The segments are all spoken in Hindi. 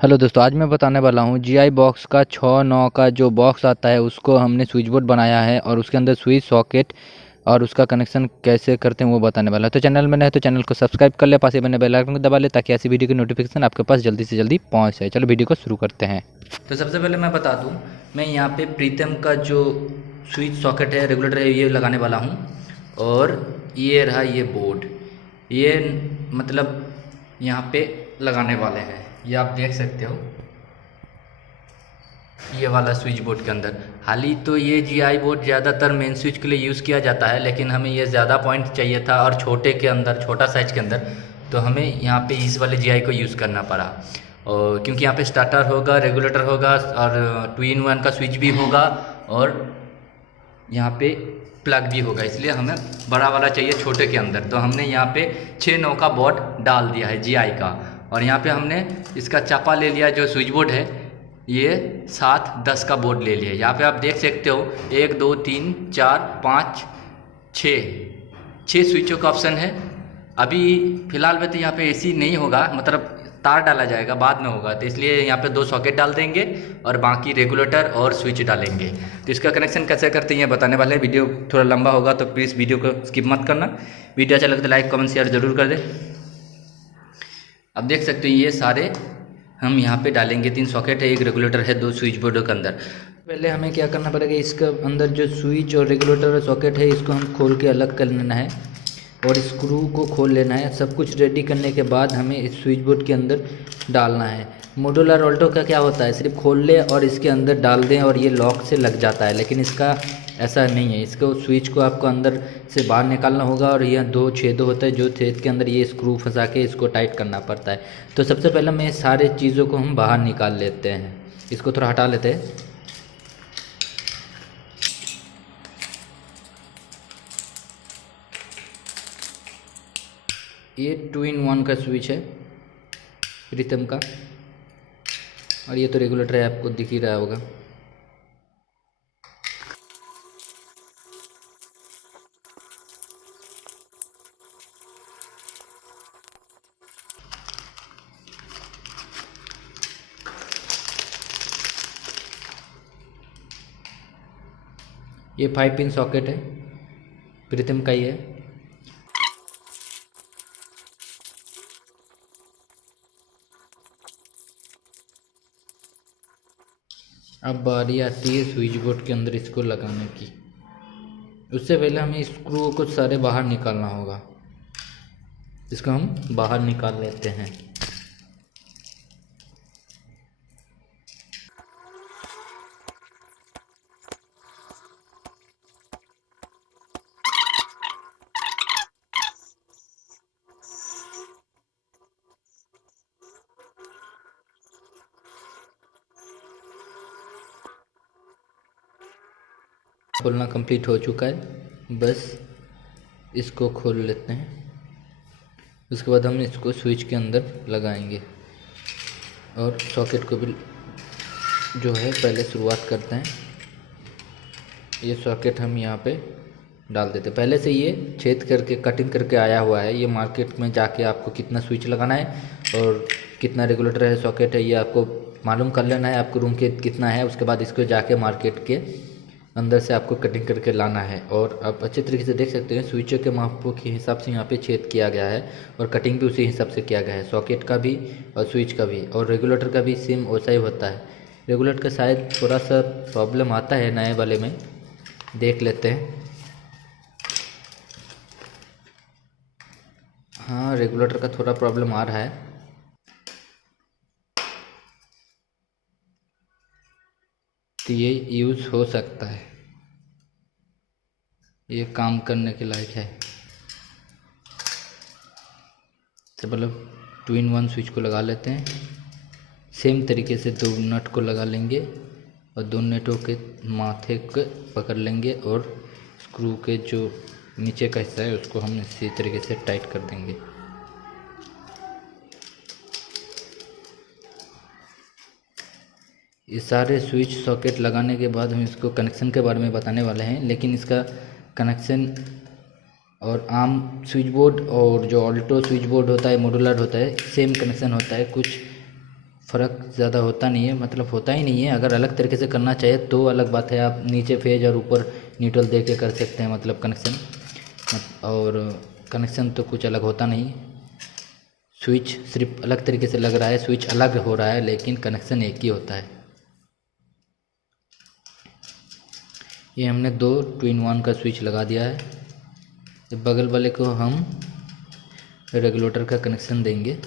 हेलो दोस्तों, आज मैं बताने वाला हूँ जीआई बॉक्स का 6-9 का जो बॉक्स आता है उसको हमने स्विच बोर्ड बनाया है और उसके अंदर स्विच सॉकेट और उसका कनेक्शन कैसे करते हैं वो बताने वाला है। तो चैनल में नए तो चैनल को सब्सक्राइब कर ले, पास ही बने बेल आइकन को दबा ले ताकि ऐसी वीडियो की नोटिफिकेशन आपके पास जल्दी से जल्दी पहुँच जाए। चलो वीडियो को शुरू करते हैं। तो सबसे पहले मैं बता दूँ, मैं यहाँ पे प्रीतम का जो स्विच सॉकेट है, रेगुलेटर है, ये लगाने वाला हूँ। और ये रहा ये बोर्ड, ये मतलब यहाँ पे लगाने वाले हैं। ये आप देख सकते हो, ये वाला स्विच बोर्ड के अंदर। हाल ही तो ये जीआई बोर्ड ज़्यादातर मेन स्विच के लिए यूज़ किया जाता है, लेकिन हमें ये ज़्यादा पॉइंट चाहिए था और छोटे के अंदर, छोटा साइज के अंदर, तो हमें यहाँ पे इस वाले जीआई को यूज़ करना पड़ा। और क्योंकि यहाँ पे स्टार्टर होगा, रेगुलेटर होगा और 2-in-1 का स्विच भी होगा और यहाँ पे प्लग भी होगा, इसलिए हमें बड़ा वाला चाहिए छोटे के अंदर। तो हमने यहाँ पे 6-9 का बोर्ड डाल दिया है जीआई का। और यहाँ पे हमने इसका चापा ले लिया, जो स्विच बोर्ड है ये 7-10 का बोर्ड ले लिया। यहाँ पे आप देख सकते हो 1 2 3 4 5 6 स्विचों का ऑप्शन है। अभी फ़िलहाल में तो यहाँ पे एसी नहीं होगा, मतलब तार डाला जाएगा, बाद में होगा, तो इसलिए यहाँ पे 2 सॉकेट डाल देंगे और बाकी रेगुलेटर और स्विच डालेंगे। तो इसका कनेक्शन कैसे करते हैं ये बताने वाले हैं। वीडियो थोड़ा लंबा होगा तो प्लीज़ वीडियो को स्किप मत करना। वीडियो अच्छा लगे तो लाइक कमेंट शेयर ज़रूर कर दें। अब देख सकते हो ये सारे हम यहाँ पे डालेंगे। 3 सॉकेट है, 1 रेगुलेटर है, 2 स्विच बोर्डों के अंदर। पहले हमें क्या करना पड़ेगा, इसके अंदर जो स्विच और रेगुलेटर और सॉकेट है इसको हम खोल के अलग कर लेना है और स्क्रू को खोल लेना है। सब कुछ रेडी करने के बाद हमें इस स्विच बोर्ड के अंदर डालना है। मॉड्यूलर ऑल्टो का क्या होता है, सिर्फ खोल ले और इसके अंदर डाल दें और ये लॉक से लग जाता है, लेकिन इसका ऐसा नहीं है। इसको स्विच को आपको अंदर से बाहर निकालना होगा और यह 2 छेद होता है, जो छेद के अंदर ये स्क्रू फंसा के इसको टाइट करना पड़ता है। तो सबसे पहले मैं सारे चीज़ों को हम बाहर निकाल लेते हैं। इसको थोड़ा हटा लेते हैं। ये 2-in-1 का स्विच है प्रीतम का, और ये तो रेगुलेटर है, आपको दिख ही रहा होगा। ये 5 पिन सॉकेट है, प्रीतम का ही है। अब बारी आती है स्विच बोर्ड के अंदर इसको लगाने की। उससे पहले हमें स्क्रू को सारे बाहर निकालना होगा। इसको हम बाहर निकाल लेते हैं। खोलना कंप्लीट हो चुका है, बस इसको खोल लेते हैं। उसके बाद हम इसको स्विच के अंदर लगाएंगे और सॉकेट को भी जो है पहले शुरुआत करते हैं। ये सॉकेट हम यहाँ पे डाल देते हैं। पहले से ये छेद करके कटिंग करके आया हुआ है। ये मार्केट में जाके आपको कितना स्विच लगाना है और कितना रेगुलेटर है, सॉकेट है, ये आपको मालूम कर लेना है। आपको रूम के कितना है, उसके बाद इसको जाके मार्केट के अंदर से आपको कटिंग करके लाना है। और आप अच्छे तरीके से देख सकते हैं स्विचों के मापों के हिसाब से यहाँ पे छेद किया गया है और कटिंग भी उसी हिसाब से किया गया है, सॉकेट का भी और स्विच का भी। और रेगुलेटर का भी सेम वैसा ही होता है। रेगुलेटर का शायद थोड़ा सा प्रॉब्लम आता है नए वाले में, देख लेते हैं। हाँ, रेगुलेटर का थोड़ा प्रॉब्लम आ रहा है, तो ये यूज़ हो सकता है, ये काम करने के लायक है। तो मतलब 2-in-1 स्विच को लगा लेते हैं। सेम तरीके से 2 नट को लगा लेंगे और 2 नटों के माथे को पकड़ लेंगे और स्क्रू के जो नीचे का हिस्सा है उसको हम इसी तरीके से टाइट कर देंगे। ये सारे स्विच सॉकेट लगाने के बाद हम इसको कनेक्शन के बारे में बताने वाले हैं, लेकिन इसका कनेक्शन और आम स्विच बोर्ड और जो ऑल्टो स्विच बोर्ड होता है, मॉड्यूलर होता है, सेम कनेक्शन होता है। कुछ फ़र्क ज़्यादा होता नहीं है, मतलब होता ही नहीं है। अगर अलग तरीके से करना चाहे तो अलग बात है, आप नीचे फेज और ऊपर न्यूट्रल दे के कर सकते हैं, मतलब कनेक्शन। और कनेक्शन तो कुछ अलग होता नहीं, स्विच सिर्फ अलग तरीके से लग रहा है, स्विच अलग हो रहा है लेकिन कनेक्शन एक ही होता है। ये हमने 2 2-in-1 का स्विच लगा दिया है। बगल वाले को हम रेगुलेटर का कनेक्शन देंगे।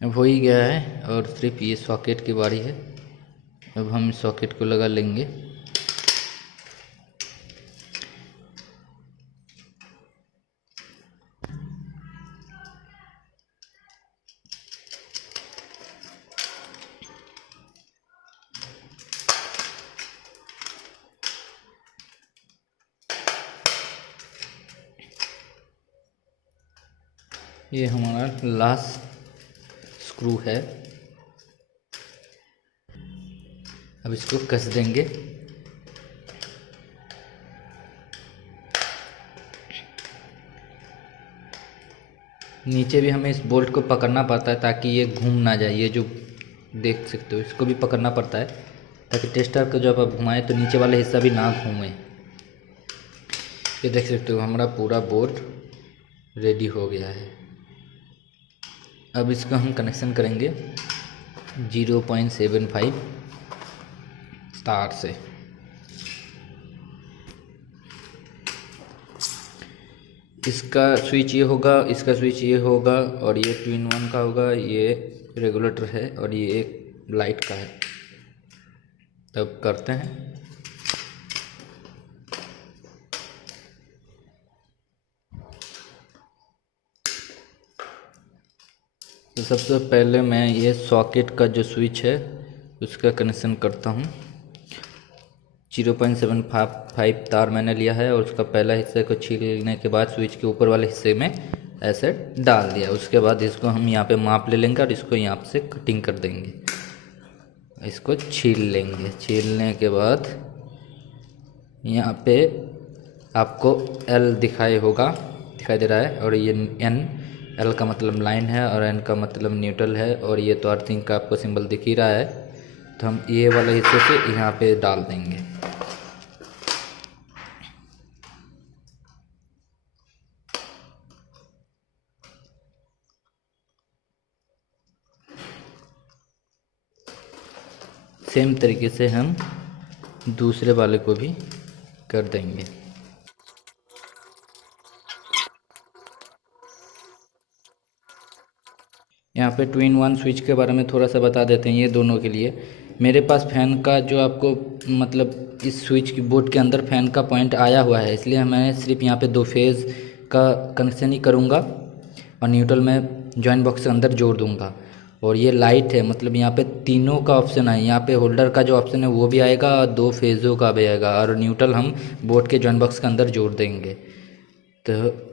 अब हो ही गया है और सिर्फ ये सॉकेट की बारी है। अब हम इस सॉकेट को लगा लेंगे। ये हमारा लास्ट स्क्रू है। अब इसको कस देंगे। नीचे भी हमें इस बोल्ट को पकड़ना पड़ता है ताकि ये घूम ना जाए। ये जो देख सकते हो, इसको भी पकड़ना पड़ता है ताकि टेस्टर को जब आप घुमाएं तो नीचे वाला हिस्सा भी ना घूमे। ये देख सकते हो हमारा पूरा बोर्ड रेडी हो गया है। अब इसका हम कनेक्शन करेंगे 0.75 तार से। इसका स्विच ये होगा, इसका स्विच ये होगा और ये 2-in-1 का होगा। ये रेगुलेटर है और ये एक लाइट का है। तब करते हैं। तो सबसे पहले मैं ये सॉकेट का जो स्विच है उसका कनेक्शन करता हूँ। 0.75 तार मैंने लिया है और उसका पहला हिस्से को छीलने के बाद स्विच के ऊपर वाले हिस्से में ऐसे डाल दिया। उसके बाद इसको हम यहाँ पे माप ले लेंगे और इसको यहाँ से कटिंग कर देंगे। इसको छील लेंगे। छीलने के बाद यहाँ पे आपको L दिखाई दे रहा है और ये N, L का मतलब लाइन है और N का मतलब न्यूट्रल है और ये तो अर्थिंग का आपको सिंबल दिख ही रहा है। तो हम ये वाले हिस्से से यहाँ पे डाल देंगे। सेम तरीके से हम दूसरे वाले को भी कर देंगे। यहाँ पे 2-in-1 स्विच के बारे में थोड़ा सा बता देते हैं। ये दोनों के लिए मेरे पास फ़ैन का जो आपको मतलब इस स्विच की बोर्ड के अंदर फ़ैन का पॉइंट आया हुआ है, इसलिए मैं सिर्फ यहाँ पे 2 फेज़ का कनेक्शन ही करूँगा और न्यूट्रल में जॉइंट बॉक्स के अंदर जोड़ दूँगा। और ये लाइट है, मतलब यहाँ पे तीनों का ऑप्शन है। यहाँ पे होल्डर का जो ऑप्शन है वो भी आएगा और 2 फेज़ों का भी आएगा और न्यूट्रल हम बोर्ड के जॉइंट बॉक्स के अंदर जोड़ देंगे। तो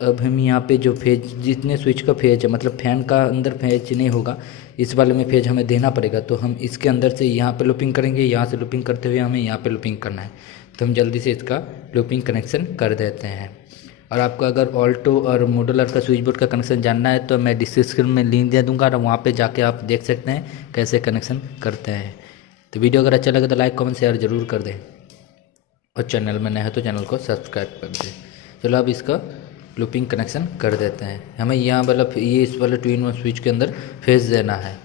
अब हम यहाँ पे जो फेज, जितने स्विच का फेज है, मतलब फैन का अंदर फेज नहीं होगा, इस वाले में फेज हमें देना पड़ेगा। तो हम इसके अंदर से यहाँ पे लूपिंग करेंगे, यहाँ से लूपिंग करते हुए हमें यहाँ पे लूपिंग करना है। तो हम जल्दी से इसका लूपिंग कनेक्शन कर देते हैं। और आपको अगर ऑल्टो और मॉड्यूलर का स्विच बोर्ड का कनेक्शन जानना है तो मैं डिस्क्रिप्शन में लिंक दे दूँगा और वहाँ पर जाके आप देख सकते हैं कैसे कनेक्शन करते हैं। तो वीडियो अगर अच्छा लगे तो लाइक कमेंट शेयर ज़रूर कर दें और चैनल में नए हैं तो चैनल को सब्सक्राइब कर दें। चलो अब इसका लूपिंग कनेक्शन कर देते हैं। हमें यहाँ मतलब ये इस वाले 2-in-1 स्विच के अंदर फेज देना है।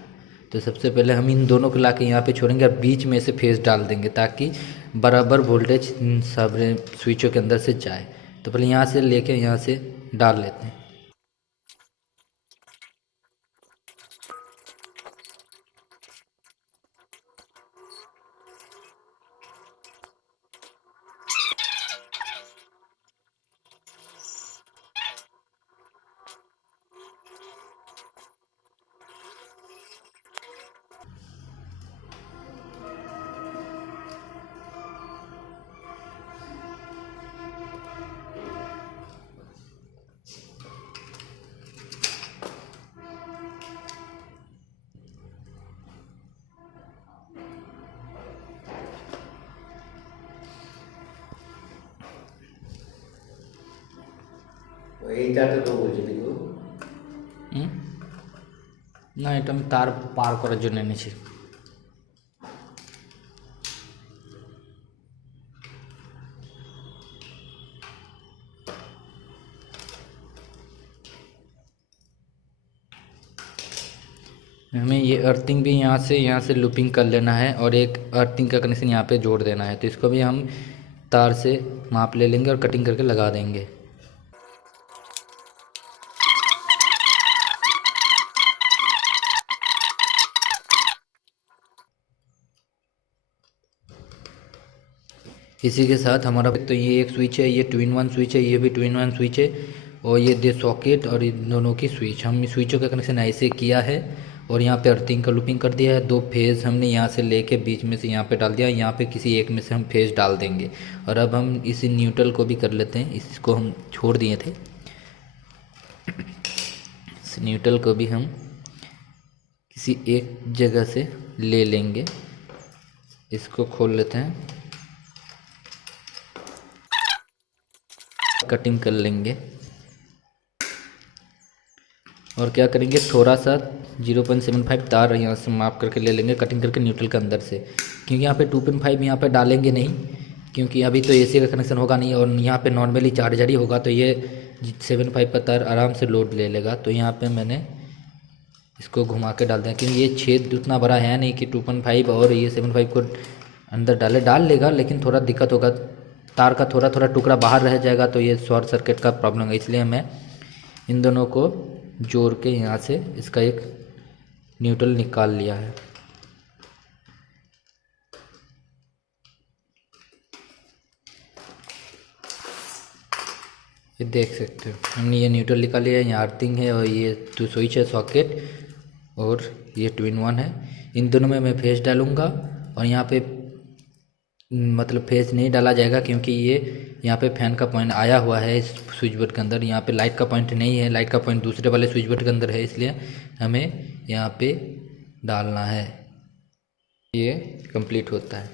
तो सबसे पहले हम इन दोनों को लाके यहाँ पे छोड़ेंगे और बीच में से फेज डाल देंगे ताकि बराबर वोल्टेज सब स्विचों के अंदर से जाए। तो पहले यहाँ से लेके यहाँ से डाल लेते हैं। এইটা তো তো বলছিলি তো। না, এটা আমি তার পার করার জন্য এনেছি। हमें ये अर्थिंग भी यहाँ से लूपिंग कर लेना है और एक अर्थिंग का कनेक्शन यहाँ पे जोड़ देना है। तो इसको भी हम तार से माप ले लेंगे और कटिंग करके लगा देंगे। इसी के साथ हमारा तो ये एक स्विच है, ये 2-in-1 स्विच है, ये भी 2-in-1 स्विच है और ये दे सॉकेट और इन दोनों की स्विच, हम स्विचों का कनेक्शन ऐसे किया है और यहाँ पे अर्थिंग का लूपिंग कर दिया है। 2 फेज़ हमने यहाँ से लेके बीच में से यहाँ पे डाल दिया, यहाँ पे किसी एक में से हम फेज़ डाल देंगे। और अब हम इसी न्यूट्रल को भी कर लेते हैं, इसको हम छोड़ दिए थे। इस न्यूट्रल को भी हम किसी एक जगह से ले लेंगे, इसको खोल लेते हैं, कटिंग कर लेंगे और क्या करेंगे, थोड़ा सा 0.75 तार यहाँ से माप करके ले लेंगे, कटिंग करके न्यूट्रल के अंदर से, क्योंकि यहाँ पे 2.5 यहाँ पे डालेंगे नहीं, क्योंकि अभी तो एसी का कनेक्शन होगा नहीं और यहाँ पे नॉर्मली चार्जर ही होगा, तो ये 7.5 का तार आराम से लोड ले लेगा। तो यहाँ पे मैंने इसको घुमा के डाल दिया, क्योंकि ये छेद उतना बड़ा है नहीं कि 2.5 और ये 7.5 को अंदर डाल लेगा, लेकिन थोड़ा दिक्कत होगा, तार का थोड़ा थोड़ा टुकड़ा बाहर रह जाएगा, तो ये शॉर्ट सर्किट का प्रॉब्लम है। इसलिए मैं इन दोनों को जोड़ के यहाँ से इसका एक न्यूट्रल निकाल लिया है। ये देख सकते हो हमने ये न्यूट्रल निकाल लिया है, यहाँ अर्थिंग है और ये 2 स्विच है सॉकेट और ये 2-in-1 है। इन दोनों में मैं फेस डालूँगा और यहाँ पे मतलब फेस नहीं डाला जाएगा, क्योंकि ये यहाँ पे फैन का पॉइंट आया हुआ है इस स्विच बोर्ड के अंदर, यहाँ पे लाइट का पॉइंट नहीं है, लाइट का पॉइंट दूसरे वाले स्विच बोर्ड के अंदर है, इसलिए हमें यहाँ पे डालना है। ये कंप्लीट होता है।